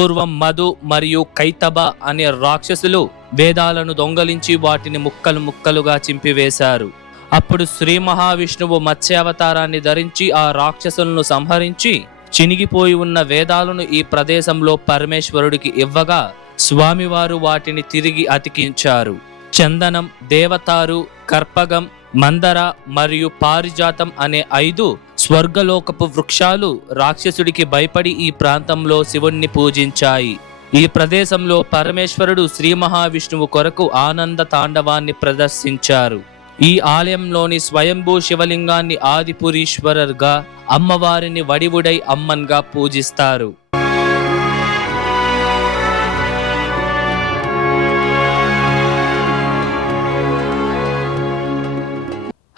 పూర్వం మధు మరియు కైతబ అనే రాక్షసులు వేదాలను దొంగలించి వాటిని ముక్కలు ముక్కలుగా చింపివేశారు. అప్పుడు శ్రీ మహావిష్ణువు మత్స్యావతారాన్ని ధరించి ఆ రాక్షసులను సంహరించి చినిగిపోయి ఉన్న వేదాలను ఈ ప్రదేశంలో పరమేశ్వరుడికి ఇవ్వగా స్వామివారు వాటిని తిరిగి అతికించారు. చందనం, దేవతారు, కర్పగం, మందర మరియు పారిజాతం అనే 5 స్వర్గలోకపు వృక్షాలు రాక్షసుడికి భయపడి ఈ ప్రాంతంలో శివుణ్ణి పూజించాయి. ఈ ప్రదేశంలో పరమేశ్వరుడు శ్రీ మహావిష్ణువు కొరకు ఆనంద తాండవాన్ని ప్రదర్శించారు. ఈ ఆలయంలోని స్వయంభూ శివలింగాన్ని ఆదిపురీశ్వరర్గా, అమ్మవారిని వడివుడై అమ్మన్గా పూజిస్తారు.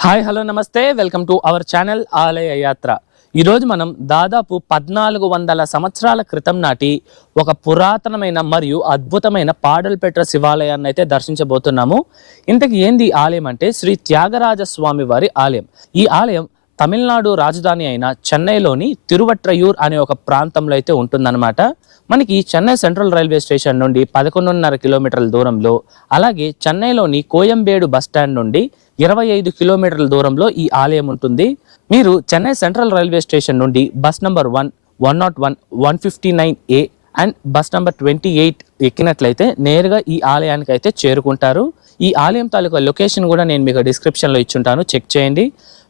హాయ్, హలో, నమస్తే. వెల్కమ్ టు అవర్ ఛానల్ ఆలయ యాత్ర. ఈరోజు మనం దాదాపు 1400 సంవత్సరాల క్రితం నాటి ఒక పురాతనమైన మరియు అద్భుతమైన పాడల్పెట్ర శివాలయాన్ని అయితే దర్శించబోతున్నాము. ఇంతకు ఏంది ఆలయం అంటే శ్రీ త్యాగరాజ స్వామి వారి ఆలయం. ఈ ఆలయం తమిళనాడు రాజధాని అయిన చెన్నైలోని తిరువట్రయూర్ అనే ఒక ప్రాంతంలో అయితే ఉంటుందన్నమాట. మనకి చెన్నై సెంట్రల్ రైల్వే స్టేషన్ నుండి 11.5 కిలోమీటర్ల దూరంలో, అలాగే చెన్నైలోని కోయంబేడు బస్ స్టాండ్ నుండి 25 కిలోమీటర్ల దూరంలో ఈ ఆలయం ఉంటుంది. మీరు చెన్నై సెంట్రల్ రైల్వే స్టేషన్ నుండి bus number 1, 101, 159A and bus number 28 ఎక్కినట్లయితే నేరుగా ఈ ఆలయానికి అయితే చేరుకుంటారు. ఈ ఆలయం తాలూకా లొకేషన్ కూడా నేను మీకు డిస్క్రిప్షన్లో ఇచ్చుంటాను, చెక్ చేయండి.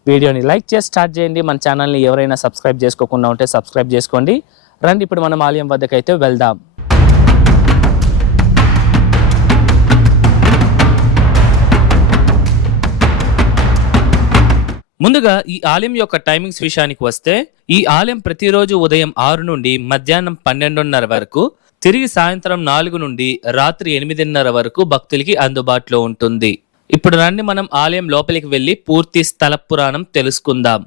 వీడియోని లైక్ చేసి స్టార్ట్ చేయండి. మన ఛానల్ని ఎవరైనా సబ్స్క్రైబ్ చేసుకోకుండా ఉంటే సబ్స్క్రైబ్ చేసుకోండి. రండి, ఇప్పుడు మనం ఆలయం వద్దకైతే వెళ్దాం. ముందుగా ఈ ఆలయం యొక్క టైమింగ్స్ విషయానికి వస్తే, ఈ ఆలయం ప్రతిరోజు ఉదయం 6 నుండి మధ్యాహ్నం 12:30 వరకు, తిరిగి సాయంత్రం 4 నుండి రాత్రి 8:30 వరకు భక్తులకి అందుబాటులో ఉంటుంది. ఇప్పుడు రండి మనం ఆలయం లోపలికి వెళ్లి పూర్తి స్థల పురాణం తెలుసుకుందాం.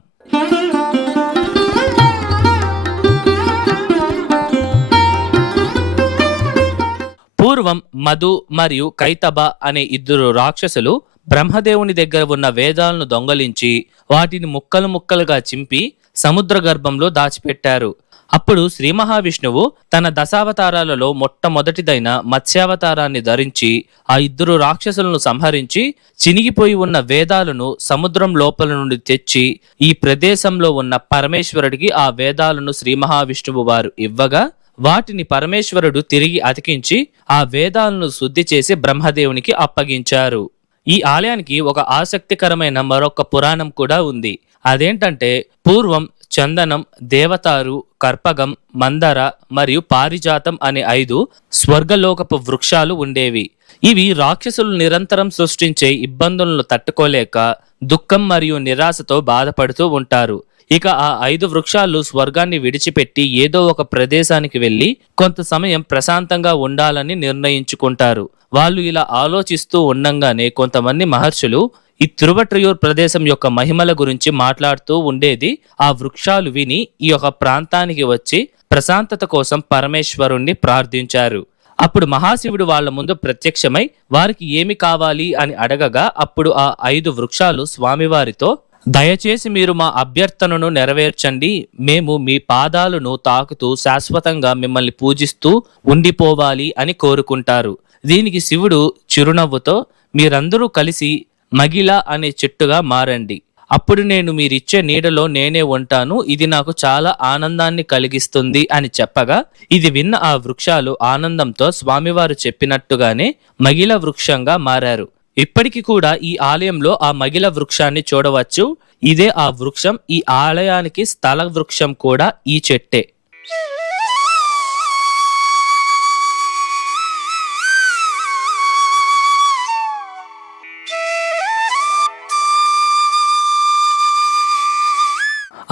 పూర్వం మధు మరియు కైతబ అనే 2 రాక్షసులు బ్రహ్మదేవుని దగ్గర ఉన్న వేదాలను దొంగలించి వాటిని ముక్కలు ముక్కలుగా చింపి సముద్ర గర్భంలో దాచిపెట్టారు. అప్పుడు శ్రీ మహావిష్ణువు తన దశావతారాలలో మొట్టమొదటిదైన మత్స్యావతారాన్ని ధరించి ఆ 2 రాక్షసులను సంహరించి చినిగిపోయి ఉన్న వేదాలను సముద్రం లోపల నుండి తెచ్చి ఈ ప్రదేశంలో ఉన్న పరమేశ్వరుడికి ఆ వేదాలను శ్రీ మహావిష్ణువు వారు ఇవ్వగా వాటిని పరమేశ్వరుడు తిరిగి అతికించి ఆ వేదాలను శుద్ధి చేసి బ్రహ్మదేవునికి అప్పగించారు. ఈ ఆలయానికి ఒక ఆసక్తికరమైన మరొక పురాణం కూడా ఉంది. అదేంటంటే, పూర్వం చందనం, దేవతారు, కర్పగం, మందర మరియు పారిజాతం అనే 5 స్వర్గలోకపు వృక్షాలు ఉండేవి. ఇవి రాక్షసులు నిరంతరం సృష్టించే ఇబ్బందులను తట్టుకోలేక దుఃఖం మరియు నిరాశతో బాధపడుతూ ఉంటారు. ఇక ఆ 5 వృక్షాలు స్వర్గాన్ని విడిచిపెట్టి ఏదో ఒక ప్రదేశానికి వెళ్లి కొంత సమయం ప్రశాంతంగా ఉండాలని నిర్ణయించుకుంటారు. వాళ్ళు ఇలా ఆలోచిస్తూ ఉండంగానే కొంతమంది మహర్షులు ఈ తిరువట్రయూర్ ప్రదేశం యొక్క మహిమల గురించి మాట్లాడుతూ ఉండేది ఆ వృక్షాలు విని ఈ యొక్క ప్రాంతానికి వచ్చి ప్రశాంతత కోసం పరమేశ్వరుణ్ణి ప్రార్థించారు. అప్పుడు మహాశివుడు వాళ్ళ ముందు ప్రత్యక్షమై వారికి ఏమి కావాలి అని అడగగా అప్పుడు ఆ 5 వృక్షాలు స్వామివారితో, దయచేసి మీరు మా అభ్యర్థనను నెరవేర్చండి, మేము మీ పాదాలను తాకుతూ శాశ్వతంగా మిమ్మల్ని పూజిస్తూ ఉండిపోవాలి అని కోరుకుంటారు. దీనికి శివుడు చిరునవ్వుతో, మీరందరూ కలిసి మగిల అనే చెట్టుగా మారండి, అప్పుడు నేను మీరిచ్చే నీడలో నేనే ఉంటాను, ఇది నాకు చాలా ఆనందాన్ని కలిగిస్తుంది అని చెప్పగా ఇది విన్న ఆ వృక్షాలు ఆనందంతో స్వామివారు చెప్పినట్టుగానే మగిల వృక్షంగా మారారు. ఇప్పటికి కూడా ఈ ఆలయంలో ఆ మగిల వృక్షాన్ని చూడవచ్చు. ఇదే ఆ వృక్షం. ఈ ఆలయానికి స్థల వృక్షం కూడా ఈ చెట్టే.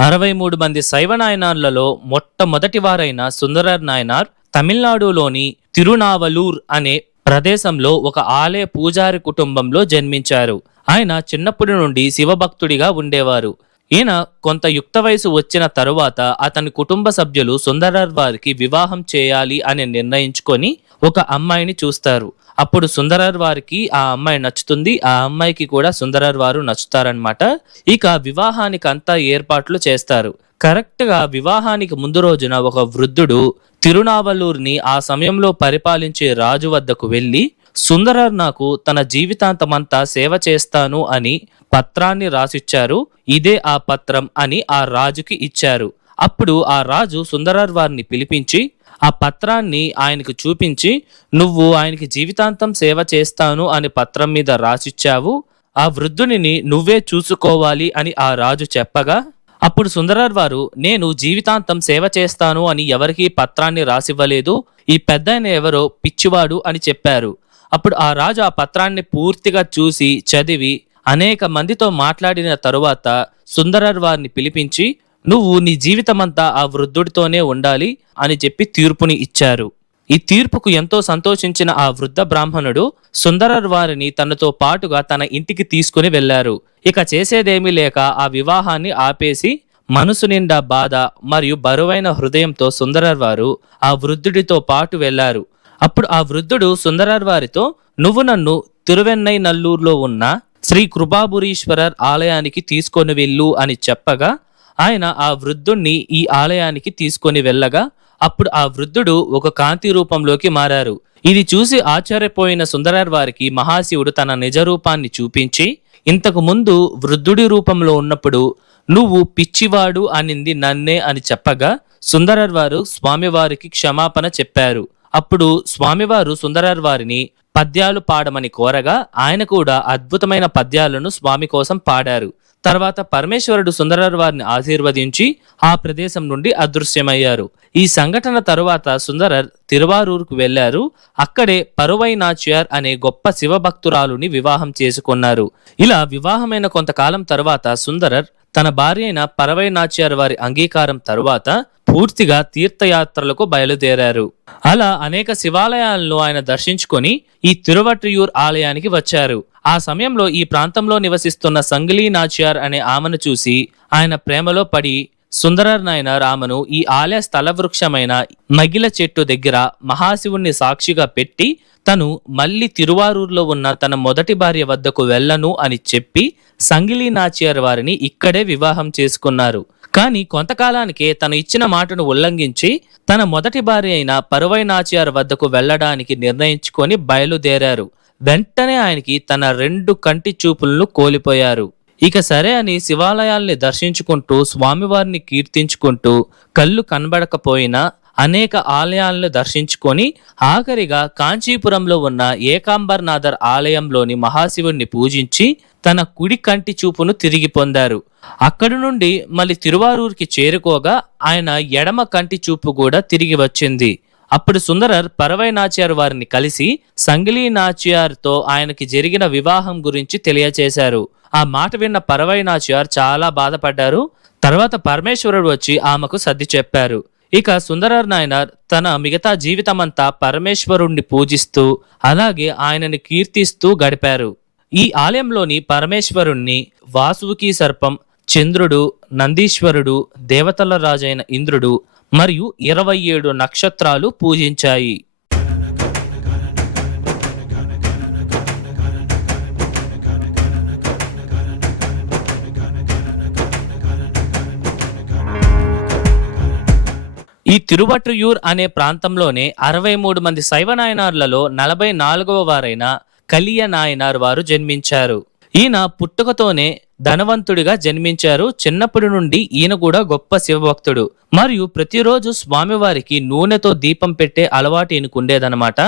అరవై 63 మంది శైవ నాయనార్లలో మొట్టమొదటి వారైన సుందరర్ నాయనార్ తమిళనాడులోని తిరునావలూర్ అనే ప్రదేశంలో ఒక ఆలయ పూజారి కుటుంబంలో జన్మించారు. ఆయన చిన్నప్పటి నుండి శివభక్తుడిగా ఉండేవారు. ఈయన కొంత యుక్త వయసు వచ్చిన తరువాత అతని కుటుంబ సభ్యులు సుందరర్ వారికి వివాహం చేయాలి అని నిర్ణయించుకొని ఒక అమ్మాయిని చూస్తారు. అప్పుడు సుందరర్ వారికి ఆ అమ్మాయి నచ్చుతుంది, ఆ అమ్మాయికి కూడా సుందరర్ వారు నచ్చుతారనమాట. ఇక వివాహానికి అంతా ఏర్పాట్లు చేస్తారు. కరెక్ట్ గా వివాహానికి ముందు రోజున ఒక వృద్ధుడు తిరునావలూరుని ఆ సమయంలో పరిపాలించే రాజు వద్దకు వెళ్ళి, సుందరర్ నాకు తన జీవితాంతమంతా సేవ చేస్తాను అని పత్రాన్ని రాసిచ్చారు, ఇదే ఆ పత్రం అని ఆ రాజుకి ఇచ్చారు. అప్పుడు ఆ రాజు సుందరర్ వారిని పిలిపించి ఆ పత్రాన్ని ఆయనకు చూపించి, నువ్వు ఆయనకి జీవితాంతం సేవ చేస్తాను అని పత్రం మీద రాసిచ్చావు, ఆ వృద్ధునిని నువ్వే చూసుకోవాలి అని ఆ రాజు చెప్పగా, అప్పుడు సుందరర్ వారు, నేను జీవితాంతం సేవ చేస్తాను అని ఎవరికీ పత్రాన్ని రాసివ్వలేదు, ఈ పెద్దాయన ఎవరో పిచ్చివాడు అని చెప్పారు. అప్పుడు ఆ రాజు ఆ పత్రాన్ని పూర్తిగా చూసి చదివి అనేక మందితో మాట్లాడిన తరువాత సుందరర్ వారిని పిలిపించి, నువ్వు నీ జీవితమంతా ఆ వృద్ధుడితోనే ఉండాలి అని చెప్పి తీర్పుని ఇచ్చారు. ఈ తీర్పుకు ఎంతో సంతోషించిన ఆ వృద్ధ బ్రాహ్మణుడు సుందరర్ వారిని తనతో పాటుగా తన ఇంటికి తీసుకుని వెళ్లారు. ఇక చేసేదేమీ లేక ఆ వివాహాన్ని ఆపేసి మనసు నిండా బాధ మరియు బరువైన హృదయంతో సుందరర్ వారు ఆ వృద్ధుడితో పాటు వెళ్లారు. అప్పుడు ఆ వృద్ధుడు సుందరర్ వారితో, నువ్వు నన్ను తిరువెన్నై నల్లూరులో ఉన్న శ్రీ కృపాపురీశ్వరర్ ఆలయానికి తీసుకొని వెళ్ళు అని చెప్పగా, ఆయన ఆ వృద్ధుణ్ణి ఈ ఆలయానికి తీసుకొని వెళ్ళగా, అప్పుడు ఆ వృద్ధుడు ఒక కాంతి రూపంలోకి మారారు. ఇది చూసి ఆశ్చర్యపోయిన సుందరర్ వారికి మహాశివుడు తన నిజ రూపాన్ని చూపించి, ఇంతకు ముందు వృద్ధుడి రూపంలో ఉన్నప్పుడు నువ్వు పిచ్చివాడు అనింది నన్నే అని చెప్పగా, సుందరర్ వారు స్వామివారికి క్షమాపణ చెప్పారు. అప్పుడు స్వామివారు సుందరర్ వారిని పద్యాలు పాడమని కోరగా, ఆయన కూడా అద్భుతమైన పద్యాలను స్వామి కోసం పాడారు. తర్వాత పరమేశ్వరుడు సుందరర్ వారిని ఆశీర్వదించి ఆ ప్రదేశం నుండి అదృశ్యమయ్యారు. ఈ సంఘటన తరువాత సుందరర్ తిరువారూరుకు వెళ్లారు. అక్కడే పరువై నాచ్యార్ అనే గొప్ప శివభక్తురాలుని వివాహం చేసుకున్నారు. ఇలా వివాహమైన కొంతకాలం తరువాత సుందరర్ తన భార్య అయిన పరవై నాచ్యార్ వారి అంగీకారం తరువాత పూర్తిగా తీర్థయాత్రలకు బయలుదేరారు. అలా అనేక శివాలయాలను ఆయన దర్శించుకొని ఈ తిరువట్రియూర్ ఆలయానికి వచ్చారు. ఆ సమయంలో ఈ ప్రాంతంలో నివసిస్తున్న సంగిలీ నాచ్యార్ అనే ఆమెను చూసి ఆయన ప్రేమలో పడి సుందరర్ నాయన ఆమెను ఈ ఆలయ స్థల వృక్షమైన మగిల చెట్టు దగ్గర మహాశివుణ్ణి సాక్షిగా పెట్టి తను మళ్ళీ తిరువారూరులో ఉన్న తన మొదటి భార్య వద్దకు వెళ్ళను అని చెప్పి సంగిలీ నాచ్యార్ వారిని ఇక్కడే వివాహం చేసుకున్నారు. కానీ కొంతకాలానికే తను ఇచ్చిన మాటను ఉల్లంఘించి తన మొదటి భార్య అయిన పరువై నాచ్యార్ వద్దకు వెళ్ళడానికి నిర్ణయించుకొని బయలుదేరారు. వెంటనే ఆయనకి తన 2 కంటి చూపులను కోల్పోయారు. ఇక సరే అని శివాలయాల్ని దర్శించుకుంటూ స్వామివారిని కీర్తించుకుంటూ కళ్ళు కనబడకపోయినా అనేక ఆలయాలను దర్శించుకొని ఆఖరిగా కాంచీపురంలో ఉన్న ఏకాంబర్నాథర్ ఆలయంలోని మహాశివుణ్ణి పూజించి తన కుడి కంటి చూపును తిరిగి పొందారు. అక్కడి నుండి మళ్ళీ తిరువారూరుకి చేరుకోగా ఆయన ఎడమ కంటి చూపు కూడా తిరిగి వచ్చింది. అప్పుడు సుందరర్ పరవై నాచ్యార్ వారిని కలిసి సంగిలీ నాచ్యార్తో ఆయనకి జరిగిన వివాహం గురించి తెలియచేశారు. ఆ మాట విన్న పరవై నాచ్యార్ చాలా బాధపడ్డారు. తర్వాత పరమేశ్వరుడు వచ్చి ఆమెకు సర్ది చెప్పారు. ఇక సుందరర్ నాయనర్ తన మిగతా జీవితమంతా పరమేశ్వరుణ్ణి పూజిస్తూ అలాగే ఆయనని కీర్తిస్తూ గడిపారు. ఈ ఆలయంలోని పరమేశ్వరుణ్ణి వాసుకి సర్పం, చంద్రుడు, నందీశ్వరుడు, దేవతల రాజైన ఇంద్రుడు మరియు 27 నక్షత్రాలు పూజించాయి. ఈ తిరువట్రియూర్ అనే ప్రాంతంలోనే 63 మంది శైవ నాయనార్లలో 44వ వారైన కలియ నాయనార్ వారు జన్మించారు. ఈయన పుట్టుకతోనే ధనవంతుడిగా జన్మించారు. చిన్నప్పటి నుండి ఈయన కూడా గొప్ప శివభక్తుడు మరియు ప్రతిరోజు స్వామివారికి నూనెతో దీపం పెట్టే అలవాటు ఈయనకు ఉండేదన్నమాట.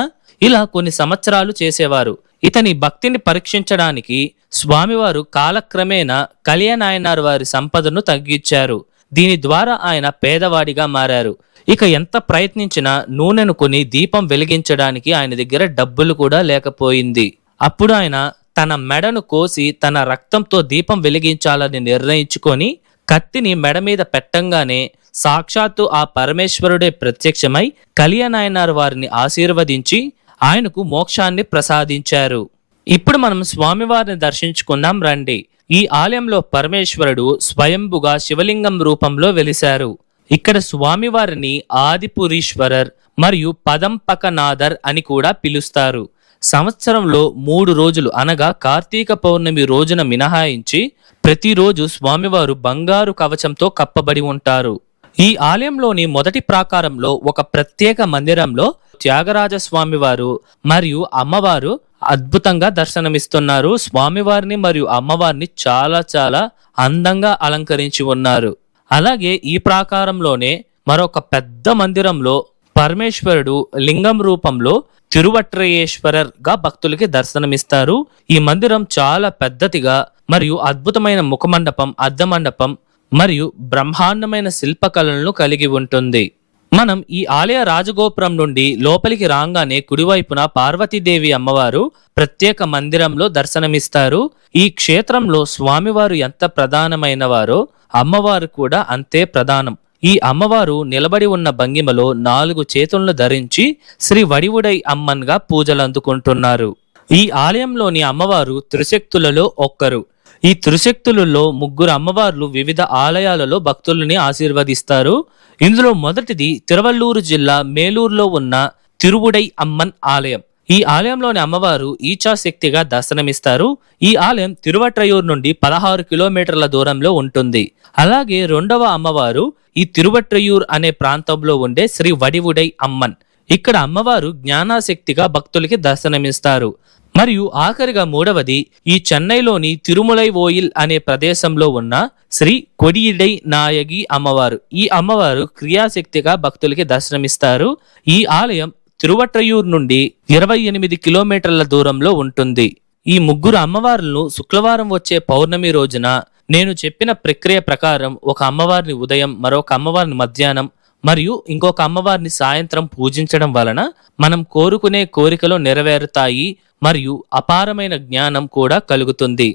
ఇలా కొన్ని సంవత్సరాలు చేసేవారు. ఇతని భక్తిని పరీక్షించడానికి స్వామివారు కాలక్రమేణా కలియ నాయనార్ వారి సంపదను తగ్గించారు. దీని ద్వారా ఆయన పేదవాడిగా మారారు. ఇక ఎంత ప్రయత్నించినా నూనెను కొని దీపం వెలిగించడానికి ఆయన దగ్గర డబ్బులు కూడా లేకపోయింది. అప్పుడు ఆయన తన మెడను కోసి తన రక్తంతో దీపం వెలిగించాలని నిర్ణయించుకొని కత్తిని మెడ మీద పెట్టంగానే సాక్షాత్తు ఆ పరమేశ్వరుడే ప్రత్యక్షమై కలియ నాయనార్ వారిని ఆశీర్వదించి ఆయనకు మోక్షాన్ని ప్రసాదించారు. ఇప్పుడు మనం స్వామివారిని దర్శించుకుందాం రండి. ఈ ఆలయంలో పరమేశ్వరుడు స్వయంభుగా శివలింగం రూపంలో వెలిశారు. ఇక్కడ స్వామివారిని ఆదిపురీశ్వరర్ మరియు పదంపకనాథర్ అని కూడా పిలుస్తారు. సంవత్సరంలో 3 రోజులు అనగా కార్తీక పౌర్ణమి రోజున మినహాయించి ప్రతిరోజు స్వామివారు బంగారు కవచంతో కప్పబడి ఉంటారు. ఈ ఆలయంలోని మొదటి ప్రాకారంలో ఒక ప్రత్యేక మందిరంలో త్యాగరాజ స్వామివారు మరియు అమ్మవారు అద్భుతంగా దర్శనమిస్తున్నారు. స్వామివారిని మరియు అమ్మవారిని చాలా చాలా అందంగా అలంకరించి ఉన్నారు. అలాగే ఈ ప్రాకారంలోనే మరొక పెద్ద మందిరంలో పరమేశ్వరుడు లింగం రూపంలో తిరువట్రయేశ్వరర్గా భక్తులకి దర్శనమిస్తారు. ఈ మందిరం చాలా పెద్దదిగా మరియు అద్భుతమైన ముఖమండపం, అద్దమండపం మరియు బ్రహ్మాండమైన శిల్పకళలను కలిగి ఉంటుంది. మనం ఈ ఆలయ రాజగోపురం నుండి లోపలికి రాగానే కుడివైపున పార్వతీదేవి అమ్మవారు ప్రత్యేక మందిరంలో దర్శనమిస్తారు. ఈ క్షేత్రంలో స్వామివారు ఎంత ప్రధానమైన వారో అమ్మవారు కూడా అంతే ప్రధానం. ఈ అమ్మవారు నిలబడి ఉన్న భంగిమలో 4 చేతులను ధరించి శ్రీ వడివుడై అమ్మన్గా పూజలు అందుకుంటున్నారు. ఈ ఆలయంలోని అమ్మవారు త్రిశక్తులలో ఒక్కరు. ఈ త్రిశక్తులలో 3 అమ్మవార్లు వివిధ ఆలయాలలో భక్తులని ఆశీర్వదిస్తారు. ఇందులో మొదటిది తిరువల్లూరు జిల్లా మేలూరులో ఉన్న తిరువుడై అమ్మన్ ఆలయం. ఈ ఆలయంలోని అమ్మవారు ఈచ్ఛాశక్తిగా దర్శనమిస్తారు. ఈ ఆలయం తిరువట్రయూరు నుండి 16 కిలోమీటర్ల దూరంలో ఉంటుంది. అలాగే రెండవ అమ్మవారు ఈ తిరువట్రయూర్ అనే ప్రాంతంలో ఉండే శ్రీ వడివుడై అమ్మన్. ఇక్కడ అమ్మవారు జ్ఞానాశక్తిగా భక్తులకి దర్శనమిస్తారు. మరియు ఆఖరిగా మూడవది ఈ చెన్నైలోని తిరుమలై ఓయిల్ అనే ప్రదేశంలో ఉన్న శ్రీ కొడియిడై నాయగి అమ్మవారు. ఈ అమ్మవారు క్రియాశక్తిగా భక్తులకి దర్శనమిస్తారు. ఈ ఆలయం తిరువట్రయూర్ నుండి 28 కిలోమీటర్ల దూరంలో ఉంటుంది. ఈ 3 అమ్మవార్లను శుక్రవారం వచ్చే పౌర్ణమి రోజున నేను చెప్పిన ప్రక్రియ ప్రకారం ఒక అమ్మవారిని ఉదయం, మరొక అమ్మవారిని మధ్యాహ్నం మరియు ఇంకొక అమ్మవారిని సాయంత్రం పూజించడం వలన మనం కోరుకునే కోరికలు నెరవేరుతాయి మరియు అపారమైన జ్ఞానం కూడా కలుగుతుంది.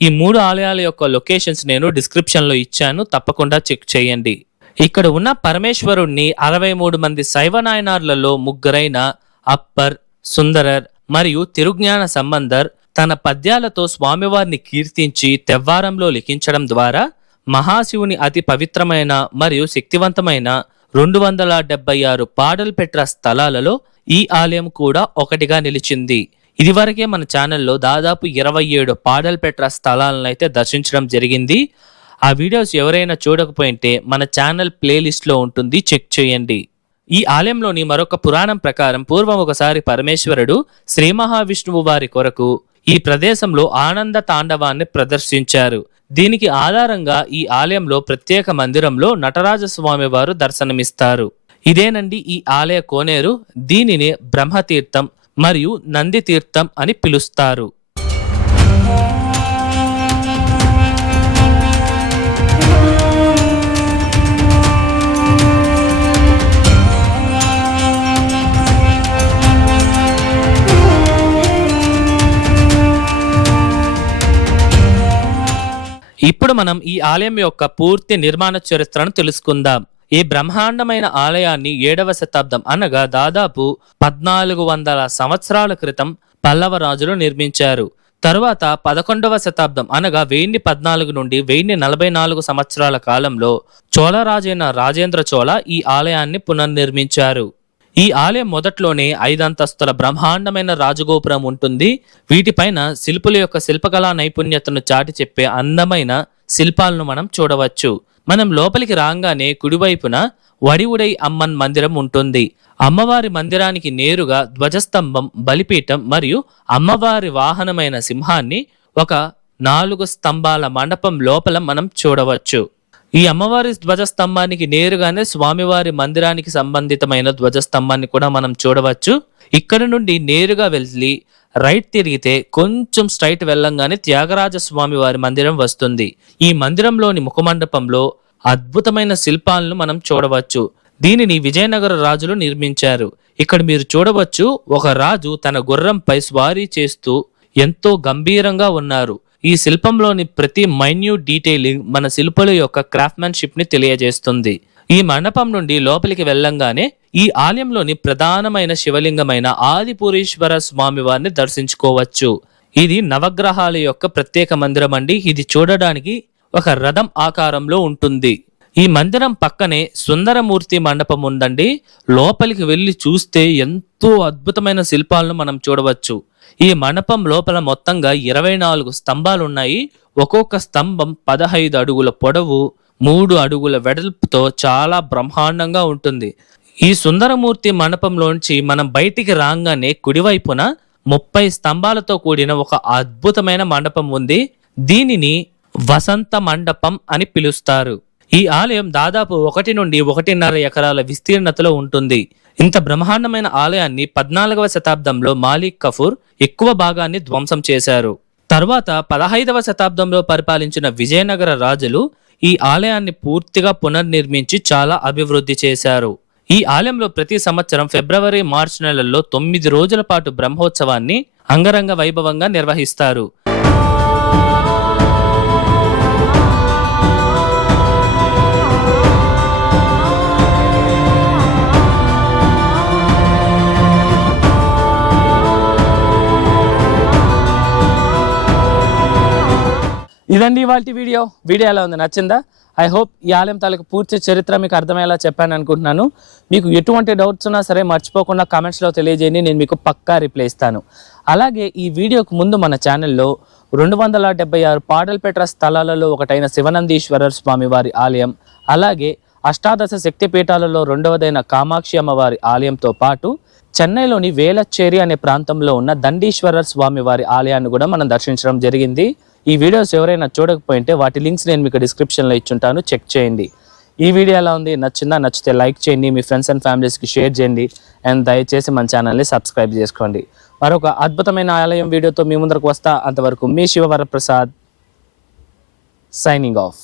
ఈ 3 ఆలయాల యొక్క లొకేషన్స్ నేను డిస్క్రిప్షన్ లో ఇచ్చాను, తప్పకుండా చెక్ చేయండి. ఇక్కడ ఉన్న పరమేశ్వరుణ్ణి 63 మంది శైవ నాయనార్లలో 3 అప్పర్, సుందరర్ మరియు తిరుజ్ఞాన సంబంధర్ తన పద్యాలతో స్వామివారిని కీర్తించి తెవ్వారంలో లిఖించడం ద్వారా మహాశివుని అతి పవిత్రమైన మరియు శక్తివంతమైన 276 పాడల్పెట్ర స్థలాలలో ఈ ఆలయం కూడా ఒకటిగా నిలిచింది. ఇదివరకే మన ఛానల్లో దాదాపు 27 పాడల్పెట్ర స్థలాలను అయితే దర్శించడం జరిగింది. ఆ వీడియోస్ ఎవరైనా చూడకపోయింటే మన ఛానల్ ప్లేలిస్ట్ లో ఉంటుంది, చెక్ చేయండి. ఈ ఆలయంలోని మరొక పురాణం ప్రకారం పూర్వం ఒకసారి పరమేశ్వరుడు శ్రీ మహావిష్ణువు వారి కొరకు ఈ ప్రదేశంలో ఆనంద తాండవాన్ని ప్రదర్శించారు. దీనికి ఆధారంగా ఈ ఆలయంలో ప్రత్యేక మందిరంలో నటరాజస్వామి వారు దర్శనమిస్తారు. ఇదేనండి ఈ ఆలయ కోనేరు. దీనిని బ్రహ్మతీర్థం మరియు నంది తీర్థం అని పిలుస్తారు. ఇప్పుడు మనం ఈ ఆలయం యొక్క పూర్తి నిర్మాణ చరిత్రను తెలుసుకుందాం. ఈ బ్రహ్మాండమైన ఆలయాన్ని 7వ శతాబ్దం అనగా దాదాపు 1400 సంవత్సరాల క్రితం పల్లవ రాజులు నిర్మించారు. తరువాత 11వ శతాబ్దం అనగా 1014 నుండి 1044 సంవత్సరాల కాలంలో చోళరాజైన రాజేంద్ర చోళ ఈ ఆలయాన్ని పునర్నిర్మించారు. ఈ ఆలయం మొదట్లోనే 5 అంతస్తుల బ్రహ్మాండమైన రాజగోపురం ఉంటుంది. వీటిపైన శిల్పుల యొక్క శిల్పకళా నైపుణ్యతను చాటి చెప్పే అందమైన శిల్పాలను మనం చూడవచ్చు. మనం లోపలికి రాగానే కుడివైపున వడివుడై అమ్మన్ మందిరం ఉంటుంది. అమ్మవారి మందిరానికి నేరుగా ధ్వజస్తంభం, బలిపీఠం మరియు అమ్మవారి వాహనమైన సింహాన్ని ఒక 4 స్తంభాల మండపం లోపల మనం చూడవచ్చు. ఈ అమ్మవారి ధ్వజస్తంభానికి నేరుగానే స్వామివారి మందిరానికి సంబంధితమైన ధ్వజస్తంభాన్ని కూడా మనం చూడవచ్చు. ఇక్కడ నుండి నేరుగా వెళ్ళి రైట్ తిరిగితే కొంచెం స్ట్రైట్ వెళ్ళంగానే త్యాగరాజ స్వామి వారి మందిరం వస్తుంది. ఈ మందిరంలోని ముఖమండపంలో అద్భుతమైన శిల్పాలను మనం చూడవచ్చు. దీనిని విజయనగర రాజులు నిర్మించారు. ఇక్కడ మీరు చూడవచ్చు, ఒక రాజు తన గుర్రంపై స్వారీ చేస్తూ ఎంతో గంభీరంగా ఉన్నారు. ఈ శిల్పంలోని ప్రతి మైన్యూట్ డీటెయిలింగ్ మన శిల్పుల యొక్క క్రాఫ్ట్మెన్షిప్ ని తెలియజేస్తుంది. ఈ మండపం నుండి లోపలికి వెళ్ళంగానే ఈ ఆలయంలోని ప్రధానమైన శివలింగమైన ఆదిపురీశ్వర స్వామి వారిని దర్శించుకోవచ్చు. ఇది నవగ్రహాల యొక్క ప్రత్యేక మందిరం అండి. ఇది చూడడానికి ఒక రథం ఆకారంలో ఉంటుంది. ఈ మందిరం పక్కనే సుందరమూర్తి మండపం ఉందండి. లోపలికి వెళ్ళి చూస్తే ఎంతో అద్భుతమైన శిల్పాలను మనం చూడవచ్చు. ఈ మండపం లోపల మొత్తంగా 24 స్తంభాలు ఉన్నాయి. ఒక్కొక్క స్తంభం 15 అడుగుల పొడవు 3 అడుగుల వెడల్పుతో చాలా బ్రహ్మాండంగా ఉంటుంది. ఈ సుందరమూర్తి మండపంలోంచి మనం బయటికి రాగానే కుడివైపున 30 స్తంభాలతో కూడిన ఒక అద్భుతమైన మండపం ఉంది. దీనిని వసంత మండపం అని పిలుస్తారు. ఈ ఆలయం దాదాపు 1 నుండి 1.5 ఎకరాల విస్తీర్ణతలో ఉంటుంది. ఇంత బ్రహ్మాండమైన ఆలయాన్ని 14వ శతాబ్దంలో మాలిక్ కఫూర్ ఎక్కువ భాగాన్ని ధ్వంసం చేశారు. తర్వాత 15వ శతాబ్దంలో పరిపాలించిన విజయనగర రాజులు ఈ ఆలయాన్ని పూర్తిగా పునర్నిర్మించి చాలా అభివృద్ధి చేశారు. ఈ ఆలయంలో ప్రతి సంవత్సరం ఫిబ్రవరి, మార్చి నెలల్లో 9 రోజుల పాటు బ్రహ్మోత్సవాన్ని అంగరంగ వైభవంగా నిర్వహిస్తారు. ఇదండి ఇవాల్టి వీడియో ఎలా ఉంది, నచ్చిందా? ఐ హోప్ ఈ ఆలయం తాలూకు పూర్తి చరిత్ర మీకు అర్థమయ్యేలా చెప్పాను అనుకుంటున్నాను. మీకు ఎటువంటి డౌట్స్ ఉన్నా సరే మర్చిపోకుండా కామెంట్స్లో తెలియజేయండి, నేను మీకు పక్కా రిప్లై ఇస్తాను. అలాగే ఈ వీడియోకు ముందు మన ఛానల్లో 276 పాడల్పేట స్థలాలలో ఒకటైన శివనందీశ్వర స్వామి వారి ఆలయం, అలాగే అష్టాదశ శక్తిపీఠాలలో 2వదైన కామాక్షి అమ్మవారి ఆలయంతో పాటు చెన్నైలోని వేలచ్చేరి అనే ప్రాంతంలో ఉన్న దండీశ్వర స్వామి వారి ఆలయాన్ని కూడా మనం దర్శించడం జరిగింది. ఈ వీడియోస్ ఎవరైనా చూడకపోయింటే వాటి లింక్స్ నేను మీకు డిస్క్రిప్షన్లో ఇచ్చుంటాను, చెక్ చేయండి. ఈ వీడియో ఎలా ఉంది, నచ్చిందా? నచ్చితే లైక్ చేయండి, మీ ఫ్రెండ్స్ అండ్ ఫ్యామిలీస్కి షేర్ చేయండి, అండ్ దయచేసి మన ఛానల్ని సబ్స్క్రైబ్ చేసుకోండి. మరొక అద్భుతమైన ఆలయం వీడియోతో మీ ముందరకు వస్తా. అంతవరకు మీ శివవరప్రసాద్ సైనింగ్ ఆఫ్.